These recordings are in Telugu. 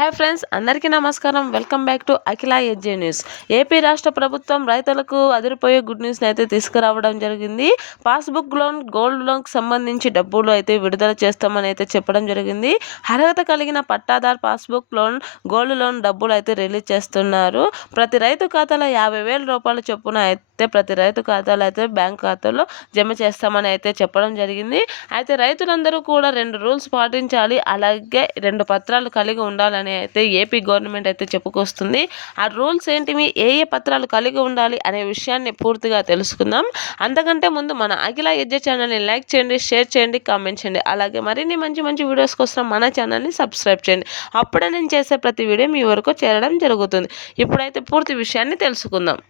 హాయ్ ఫ్రెండ్స్ అందరికీ నమస్కారం. Welcome back to Akhila edge news AP రాష్ట్ర ప్రభుత్వం రైతులకు అదిరిపోయే గుడ్ న్యూస్ని అయితే తీసుకురావడం జరిగింది. పాస్బుక్ లోన్ గోల్డ్ లోన్కి సంబంధించి డబ్బులు అయితే విడుదల చేస్తామని అయితే చెప్పడం జరిగింది. అర్హత కలిగిన pattadar passbook loan gold loan డబ్బులు అయితే రిలీజ్ చేస్తున్నారు. ప్రతి రైతు ఖాతాలో యాభై వేల రూపాయల చొప్పున అయితే ప్రతి రైతు ఖాతాలో అయితే బ్యాంక్ ఖాతాలో జమ చేస్తామని అయితే చెప్పడం జరిగింది. అయితే రైతులందరూ కూడా రెండు రూల్స్ పాటించాలి. అలాగే రెండు పత్రాలు కలిగి ఉండాలని అయితే ఏపీ గవర్నమెంట్ అయితే చెప్పుకొస్తుంది. ఆ రూల్స్ ఏంటివి ఏ ఏ పత్రాలు కలిగి ఉండాలి అనే విషయాన్ని పూర్తిగా తెలుసుకుందాం. అంతకంటే ముందు మన అఖిల యజ్ఞ ఛానల్ని లైక్ చేయండి షేర్ చేయండి కామెంట్ చేయండి. అలాగే మరిన్ని మంచి మంచి వీడియోస్ కోసం మన ఛానల్ని సబ్స్క్రైబ్ చేయండి. అప్పుడే నేను చేసే ప్రతి వీడియో మీ వరకు చేరడం జరుగుతుంది. ఇప్పుడైతే పూర్తి విషయాన్ని తెలుసుకుందాం.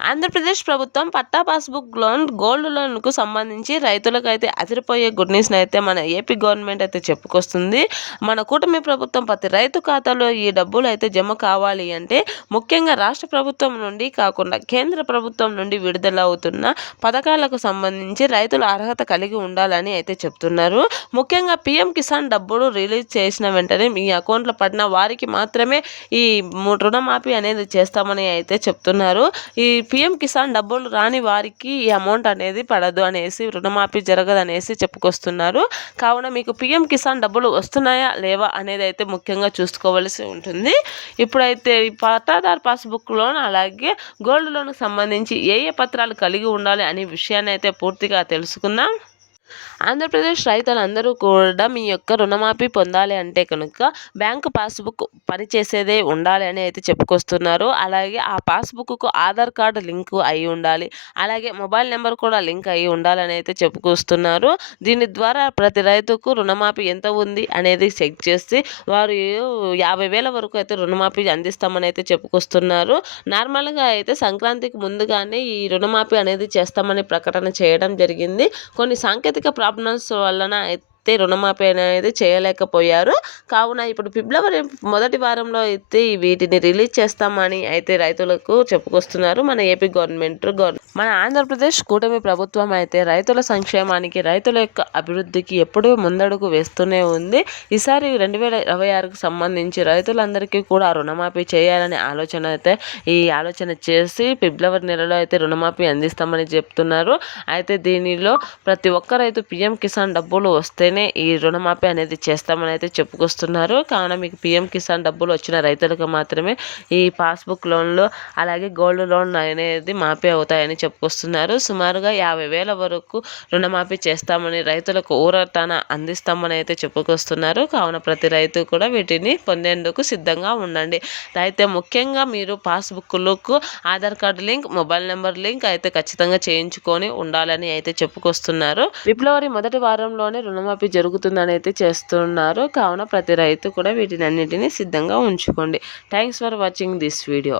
ఆంధ్రప్రదేశ్ ప్రభుత్వం పట్టా పాస్బుక్ లోన్ గోల్డ్ లోన్కు సంబంధించి రైతులకు అయితే అదిరిపోయే గుడ్ న్యూస్ని అయితే మన ఏపీ గవర్నమెంట్ అయితే చెప్పుకొస్తుంది. మన కూటమి ప్రభుత్వం ప్రతి రైతు ఖాతాలో ఈ డబ్బులు అయితే జమ కావాలి అంటే ముఖ్యంగా రాష్ట్ర ప్రభుత్వం నుండి కాకుండా కేంద్ర ప్రభుత్వం నుండి విడుదల అవుతున్న పథకాలకు సంబంధించి రైతులు అర్హత కలిగి ఉండాలని అయితే చెప్తున్నారు. ముఖ్యంగా పిఎం కిసాన్ డబ్బులు రిలీజ్ చేసిన వెంటనే మీ అకౌంట్లో పడిన వారికి మాత్రమే ఈ రుణమాఫీ అనేది చేస్తామని అయితే చెప్తున్నారు. ఈ పిఎం కిసాన్ డబ్బులు రాని వారికి ఈ అమౌంట్ అనేది పడదు అనేసి రుణమాఫీ జరగదు అనేసి చెప్పుకొస్తున్నారు. కావున మీకు పిఎం కిసాన్ డబ్బులు వస్తున్నాయా లేవా అనేది అయితే ముఖ్యంగా చూసుకోవాల్సి ఉంటుంది. ఇప్పుడైతే ఈ పట్టాదార్ పాస్బుక్ లోన్ అలాగే గోల్డ్ లోన్కి సంబంధించి ఏ ఏ పత్రాలు కలిగి ఉండాలి అనే విషయాన్ని అయితే పూర్తిగా తెలుసుకుందాం. ఆంధ్రప్రదేశ్ రైతులందరూ కూడా మీ యొక్క రుణమాఫీ పొందాలి అంటే కనుక బ్యాంకు పాస్బుక్ పనిచేసేదే ఉండాలి అని అయితే చెప్పుకొస్తున్నారు. అలాగే ఆ పాస్బుక్కు ఆధార్ కార్డు లింక్ అయి ఉండాలి. అలాగే మొబైల్ నెంబర్ కూడా లింక్ అయి ఉండాలని అయితే చెప్పుకొస్తున్నారు. దీని ద్వారా ప్రతి రైతుకు రుణమాఫీ ఎంత ఉంది అనేది చెక్ చేసి వారు యాభై వేల వరకు అయితే రుణమాఫీ అందిస్తామని అయితే చెప్పుకొస్తున్నారు. నార్మల్గా అయితే సంక్రాంతికి ముందుగానే ఈ రుణమాఫీ అనేది చేస్తామని ప్రకటన చేయడం జరిగింది. కొన్ని సాంకేతిక আপনার সোয়ালানা అయితే రుణమాఫీ అనేది చేయలేకపోయారు. కావున ఇప్పుడు ఫిబ్రవరి మొదటి వారంలో అయితే వీటిని రిలీజ్ చేస్తామని అయితే రైతులకు చెప్పుకొస్తున్నారు మన ఏపీ గవర్నమెంట్ మన ఆంధ్రప్రదేశ్ కూటమి ప్రభుత్వం అయితే రైతుల సంక్షేమానికి రైతుల యొక్క అభివృద్ధికి ఎప్పుడూ ముందడుగు వేస్తూనే ఉంది. ఈసారి రెండు వేల ఇరవై ఆరుకు సంబంధించి రైతులందరికీ కూడా రుణమాఫీ చేయాలనే ఆలోచన అయితే ఈ ఆలోచన చేసి ఫిబ్రవరి నెలలో అయితే రుణమాఫీ అందిస్తామని చెప్తున్నారు. అయితే దీనిలో ప్రతి ఒక్క రైతు పిఎం కిసాన్ డబ్బులు వస్తేనే వెంటనే ఈ రుణమాఫీ అనేది చేస్తామని అయితే చెప్పుకొస్తున్నారు. కావున మీకు పిఎం కిసాన్ డబ్బులు వచ్చిన రైతులకు మాత్రమే ఈ పాస్బుక్ లోన్లు అలాగే గోల్డ్ లోన్ అనేది మాఫీ అవుతాయని చెప్పుకొస్తున్నారు. సుమారుగా యాభై వేల వరకు రుణమాఫీ చేస్తామని రైతులకు ఊరటాన అందిస్తామని అయితే చెప్పుకొస్తున్నారు. కావున ప్రతి రైతు కూడా వీటిని పొందేందుకు సిద్ధంగా ఉండండి. అయితే ముఖ్యంగా మీరు పాస్బుక్లకు Aadhaar card link mobile number link అయితే ఖచ్చితంగా చేయించుకొని ఉండాలని అయితే చెప్పుకొస్తున్నారు. ఫిబ్రవరి మొదటి వారంలోనే రుణమాఫీ జరుగుతుందని అయితే చేస్తున్నారు. కావున ప్రతి రైతు కూడా వీటిని అన్నిటినీ సిద్ధంగా ఉంచుకోండి. Thanks for watching this video